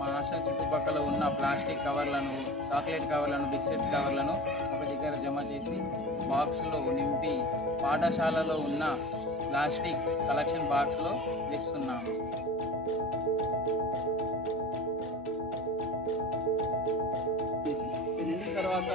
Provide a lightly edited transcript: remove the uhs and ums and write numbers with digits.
మా హాస్టల్ చుట్టుపక్కల ఉన్న ప్లాస్టిక్ కవర్లను, చాక్లెట్ కవర్లను, బిస్కెట్ కవర్లను ఒక దగ్గర జమ చేసి బాక్స్లో నింపి పాఠశాలలో ఉన్న ప్లాస్టిక్ కలెక్షన్ బాక్స్లో వేస్తున్నాము. నిండిన తర్వాత